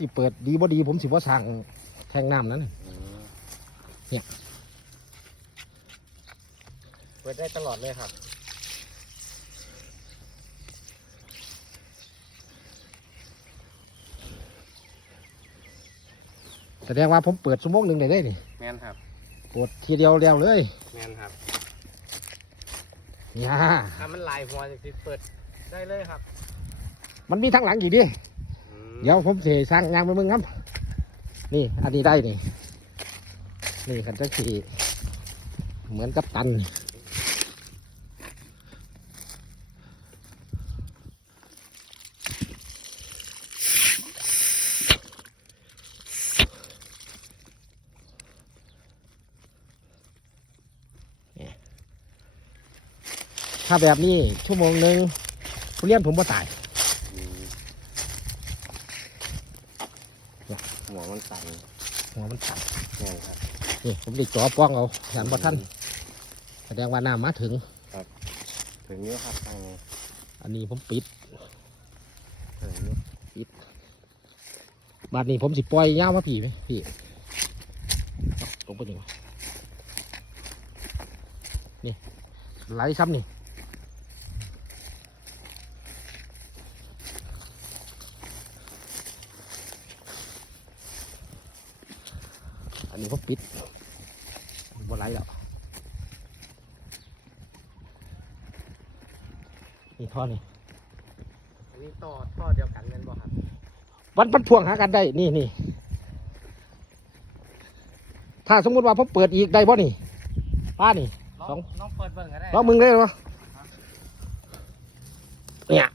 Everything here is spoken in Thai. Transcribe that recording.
สิเปิดดีบ่ดีผมสิว่าสั่งแทงน้ำนั้นน่ะเนี่ย เปิดได้ตลอดเลยครับ แสดงว่าผมเปิดชั่วโมงหนึ่งได้ได้นี่แมนครับ เปิดทีเดียวเดียวเลยแมนครับ เนี่ยถ้ามันลายหัวจะสิเปิดได้เลยครับ มันมีทั้งหลังอีกดิอืมเดี๋ยวผมเสสร้างยางไปมึงครับ นี่ อันนี้ได้นี่ นี่ขันจะขี่เหมือนกับตัน ถ้าแบบนี้ชั่วโมงหนึ่งผู้เลี้ยนผมบ่ตาย อืม หัวมันสั่นหัวมันตันแมนครับนี่ผมได้จ่อป้องเอาอย่างบ่ท่านแสดงว่าน้ำมาถึงถึงเยอะครับทางนี้อันนี้ผมปิดถึงเยอะบาดนี้ผมสิปล่อยยาวมาพี่ไหมพี่เอาลงไปหนึ่งนี่ไหลซ้ำนี่ อันนี้ผมปิดบ่ไหลแล้วนี่ท่อนี่อันนี้ต่อท่อเดียวกันกันบ่ครับมันมันพ่วงหากันได้ นี่นี่ถ้าสมมุติว่าผมเปิดอีกได้บ่นี่ป้านี่ลสองลองเปิดเบิ่งก็ได้ลองมึงได้ปะเนี่ย